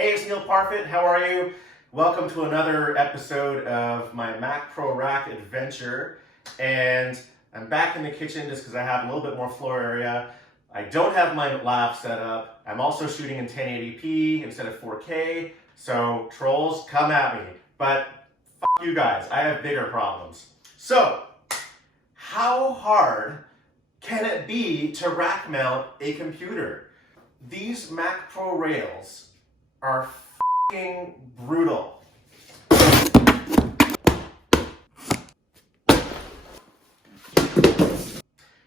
Hey, it's Neil Parfit. How are you? Welcome to another episode of my Mac Pro Rack adventure. And I'm back in the kitchen just because I have a little bit more floor area. I don't have my lab set up. I'm also shooting in 1080p instead of 4K. So trolls, come at me. But fuck you guys, I have bigger problems. So, how hard can it be to rack mount a computer? These Mac Pro rails are f***ing brutal.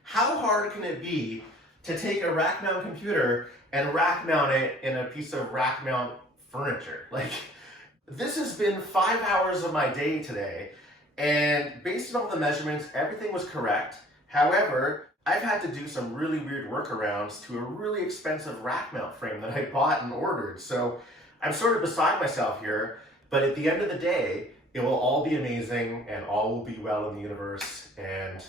How hard can it be to take a rack mount computer and rack mount it in a piece of rack mount furniture? Like, this has been 5 hours of my day today, and based on all the measurements, everything was correct. However, I've had to do some really weird workarounds to a really expensive rack mount frame that I bought and ordered. So I'm sort of beside myself here, but at the end of the day, it will all be amazing and all will be well in the universe, and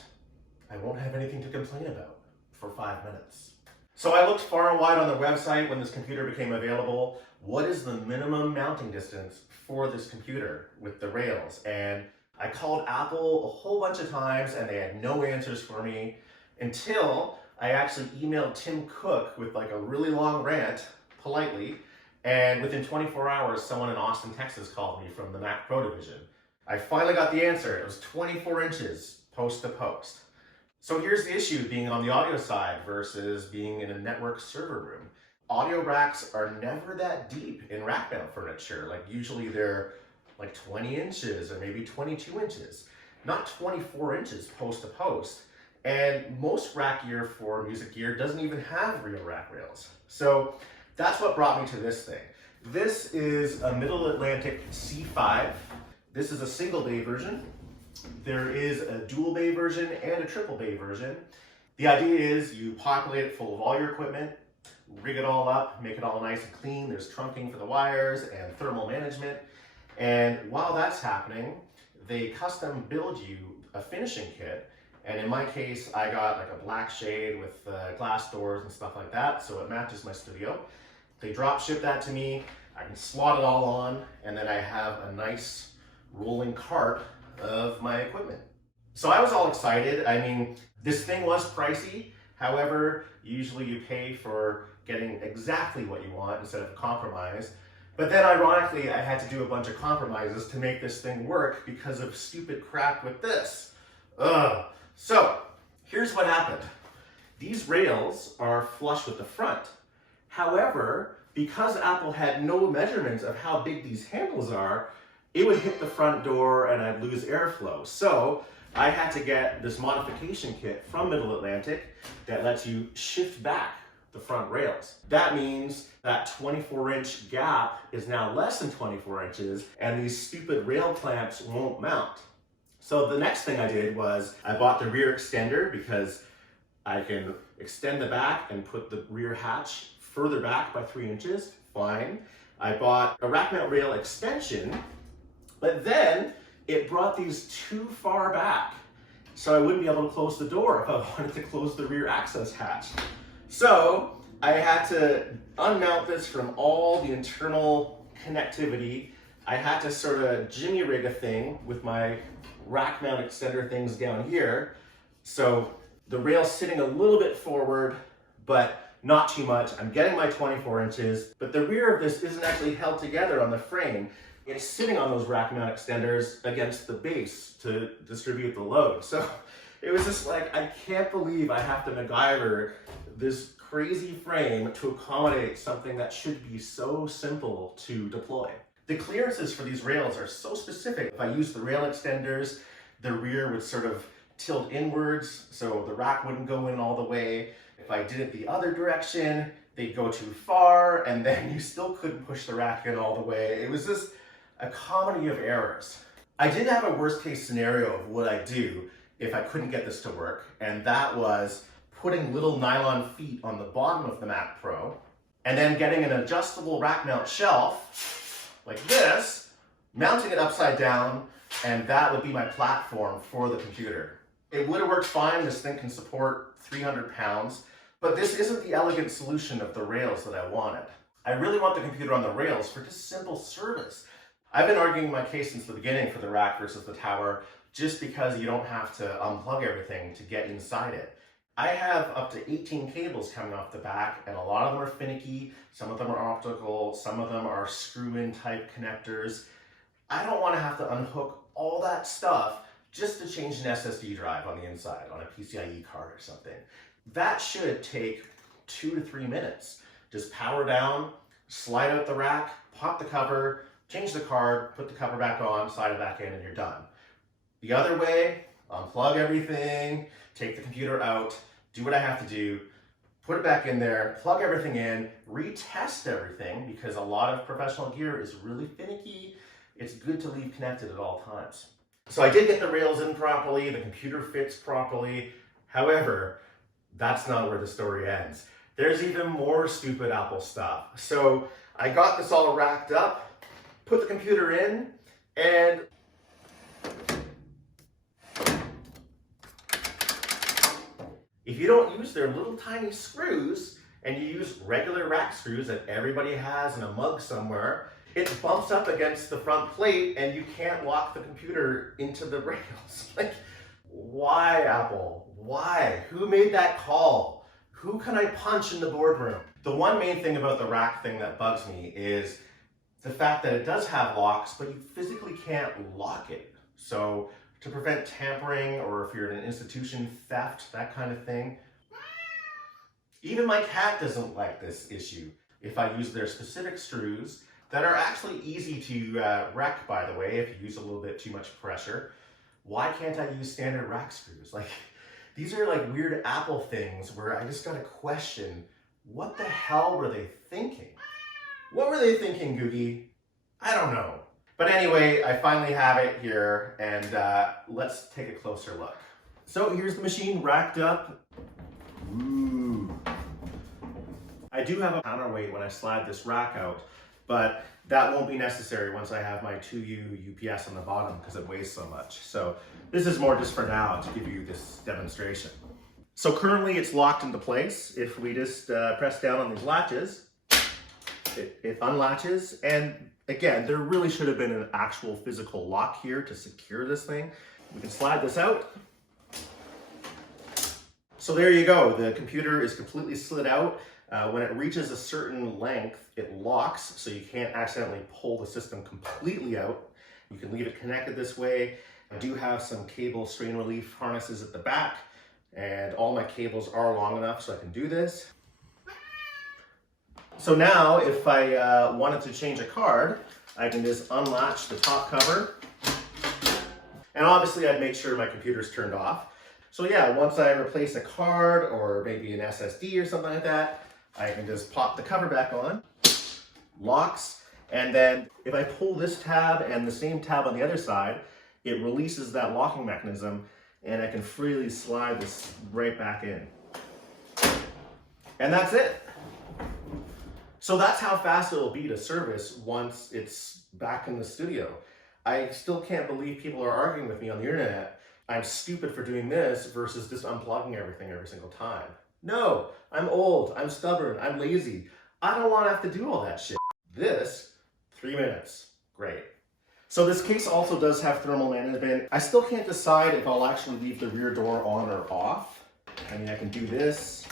I won't have anything to complain about for 5 minutes. So I looked far and wide on the website when this computer became available. What is the minimum mounting distance for this computer with the rails? And I called Apple a whole bunch of times and they had no answers for me, until I actually emailed Tim Cook with like a really long rant, politely, and within 24 hours, someone in Austin, Texas called me from the Mac Pro division. I finally got the answer. It was 24 inches post to post. So here's the issue being on the audio side versus being in a network server room. Audio racks are never that deep in rack mount furniture. Like usually they're like 20 inches or maybe 22 inches, not 24 inches post to post. And most rack gear for music gear doesn't even have real rack rails. So that's what brought me to this thing. This is a Middle Atlantic C5. This is a single bay version. There is a dual bay version and a triple bay version. The idea is you populate it full of all your equipment, rig it all up, make it all nice and clean. There's trunking for the wires and thermal management. And while that's happening, they custom build you a finishing kit. And in my case, I got like a black shade with glass doors and stuff like that, so it matches my studio. They drop ship that to me, I can slot it all on, and then I have a nice rolling cart of my equipment. So I was all excited. I mean, this thing was pricey. However, usually you pay for getting exactly what you want instead of a compromise. But then ironically, I had to do a bunch of compromises to make this thing work because of stupid crap with this. Ugh. So, here's what happened. These rails are flush with the front. However, because Apple had no measurements of how big these handles are, it would hit the front door and I'd lose airflow. So, I had to get this modification kit from Middle Atlantic that lets you shift back the front rails. That means that 24-inch gap is now less than 24 inches and these stupid rail clamps won't mount. So the next thing I did was I bought the rear extender because I can extend the back and put the rear hatch further back by 3 inches, fine. I bought a rack mount rail extension, but then it brought these too far back. So I wouldn't be able to close the door if I wanted to close the rear access hatch. So I had to unmount this from all the internal connectivity. I had to sort of jimmy rig a thing with my rack mount extender things down here. So the rail's sitting a little bit forward, but not too much. I'm getting my 24 inches, but the rear of this isn't actually held together on the frame. It's sitting on those rack mount extenders against the base to distribute the load. So it was just like, I can't believe I have to MacGyver this crazy frame to accommodate something that should be so simple to deploy. The clearances for these rails are so specific. If I use the rail extenders, the rear would sort of tilt inwards, so the rack wouldn't go in all the way. If I did it the other direction, they'd go too far, and then you still couldn't push the rack in all the way. It was just a comedy of errors. I did have a worst case scenario of what I'd do if I couldn't get this to work, and that was putting little nylon feet on the bottom of the Mac Pro, and then getting an adjustable rack mount shelf like this, mounting it upside down, and that would be my platform for the computer. It would have worked fine. This thing can support 300 pounds, but this isn't the elegant solution of the rails that I wanted. I really want the computer on the rails for just simple service. I've been arguing my case since the beginning for the rack versus the tower, just because you don't have to unplug everything to get inside it. I have up to 18 cables coming off the back, and a lot of them are finicky, some of them are optical, some of them are screw-in type connectors. I don't want to have to unhook all that stuff just to change an SSD drive on the inside, on a PCIe card or something. That should take 2 to 3 minutes. Just power down, slide out the rack, pop the cover, change the card, put the cover back on, slide it back in, and you're done. The other way, unplug everything, take the computer out, do what I have to do, put it back in there, plug everything in, retest everything, because a lot of professional gear is really finicky. It's good to leave connected at all times. So I did get the rails in properly, the computer fits properly. However, that's not where the story ends. There's even more stupid Apple stuff. So I got this all racked up, put the computer in, and if you don't use their little tiny screws and you use regular rack screws that everybody has in a mug somewhere, it bumps up against the front plate and you can't lock the computer into the rails. Like, why, Apple? Why? Who made that call? Who can I punch in the boardroom? The one main thing about the rack thing that bugs me is the fact that it does have locks, but you physically can't lock it. So to prevent tampering, or if you're in an institution, theft, that kind of thing. Even my cat doesn't like this issue. If I use their specific screws, that are actually easy to wreck, by the way, if you use a little bit too much pressure. Why can't I use standard rack screws? Like, these are like weird Apple things where I just gotta question, what the hell were they thinking? What were they thinking, Googie? I don't know. But anyway, I finally have it here, and let's take a closer look. So here's the machine racked up. Ooh. I do have a counterweight when I slide this rack out, but that won't be necessary once I have my 2U UPS on the bottom because it weighs so much. So this is more just for now to give you this demonstration. So currently it's locked into place. If we just press down on these latches, it unlatches. And again, there really should have been an actual physical lock here to secure this thing. We can slide this out. So there you go. The computer is completely slid out. When it reaches a certain length, it locks, so you can't accidentally pull the system completely out. You can leave it connected this way. I do have some cable strain relief harnesses at the back, and all my cables are long enough so I can do this. So now, if I wanted to change a card, I can just unlatch the top cover. And obviously I'd make sure my computer's turned off. So yeah, once I replace a card or maybe an SSD or something like that, I can just pop the cover back on, locks, and then if I pull this tab and the same tab on the other side, it releases that locking mechanism and I can freely slide this right back in. And that's it. So that's how fast it'll be to service once it's back in the studio. I still can't believe people are arguing with me on the internet. I'm stupid for doing this versus just unplugging everything every single time. No, I'm old, I'm stubborn, I'm lazy. I don't want to have to do all that shit. This, 3 minutes, great. So this case also does have thermal management. I still can't decide if I'll actually leave the rear door on or off. I mean, I can do this.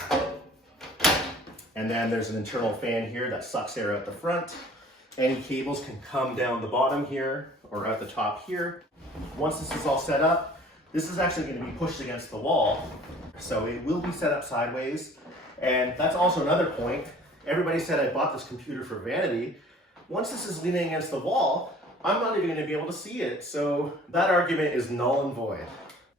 And then there's an internal fan here that sucks air out the front. Any cables can come down the bottom here or out the top here. Once this is all set up, this is actually going to be pushed against the wall. So it will be set up sideways. And that's also another point. Everybody said I bought this computer for vanity. Once this is leaning against the wall, I'm not even going to be able to see it. So that argument is null and void.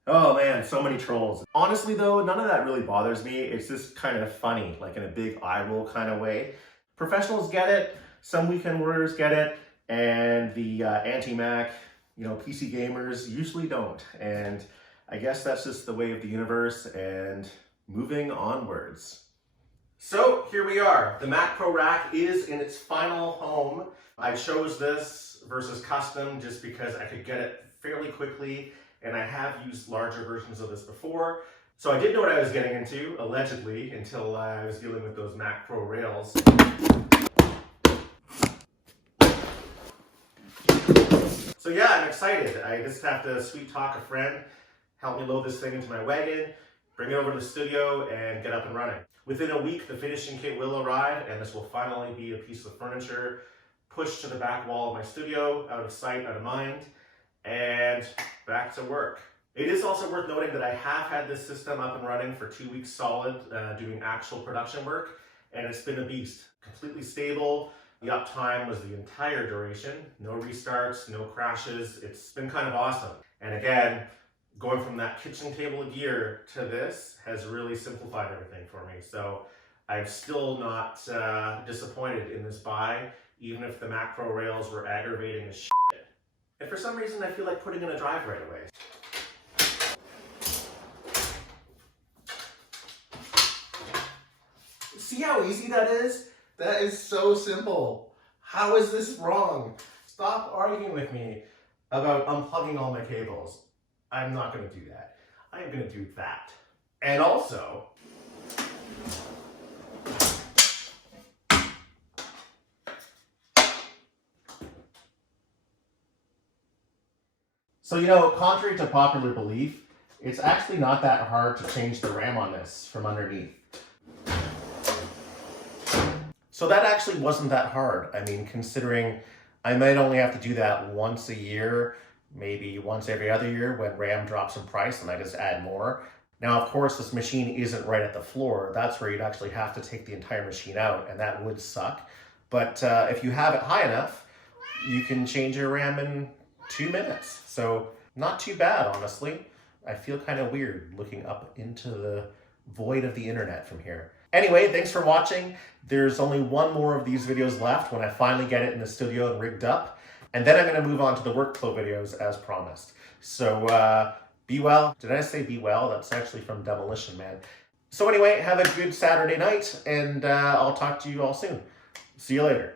Oh man, so many trolls. Honestly though, none of that really bothers me. It's just kind of funny, like in a big eye roll kind of way. Professionals get it, some weekend warriors get it, and the anti-Mac, PC gamers usually don't. And I guess that's just the way of the universe, and moving onwards. So here we are. The Mac Pro Rack is in its final home. I chose this versus custom just because I could get it fairly quickly, and I have used larger versions of this before. So I didn't know what I was getting into, allegedly, until I was dealing with those Mac Pro rails. So yeah, I'm excited. I just have to sweet talk a friend, help me load this thing into my wagon, bring it over to the studio, and get up and running. Within a week, the finishing kit will arrive, and this will finally be a piece of furniture pushed to the back wall of my studio, out of sight, out of mind, and back to work. It is also worth noting that I have had this system up and running for 2 weeks solid, doing actual production work, and it's been a beast. Completely stable. The uptime was the entire duration. No restarts, no crashes. It's been kind of awesome. And again, going from that kitchen table gear to this has really simplified everything for me. So I'm still not disappointed in this buy, even if the macro rails were aggravating as shit. And for some reason, I feel like putting in a drive right away. See how easy that is? That is so simple. How is this wrong? Stop arguing with me about unplugging all my cables. I'm not going to do that. I am going to do that. And also, so contrary to popular belief, it's actually not that hard to change the RAM on this from underneath. So that actually wasn't that hard. I mean, considering I might only have to do that once a year, maybe once every other year when RAM drops in price and I just add more. Now, of course, this machine isn't right at the floor. That's where you'd actually have to take the entire machine out, and that would suck. But if you have it high enough, you can change your RAM in 2 minutes. So not too bad, honestly. I feel kind of weird looking up into the void of the internet from here. Anyway, thanks for watching. There's only one more of these videos left when I finally get it in the studio and rigged up. And then I'm going to move on to the workflow videos as promised. So be well. Did I say be well? That's actually from Demolition Man. So anyway, have a good Saturday night, and I'll talk to you all soon. See you later.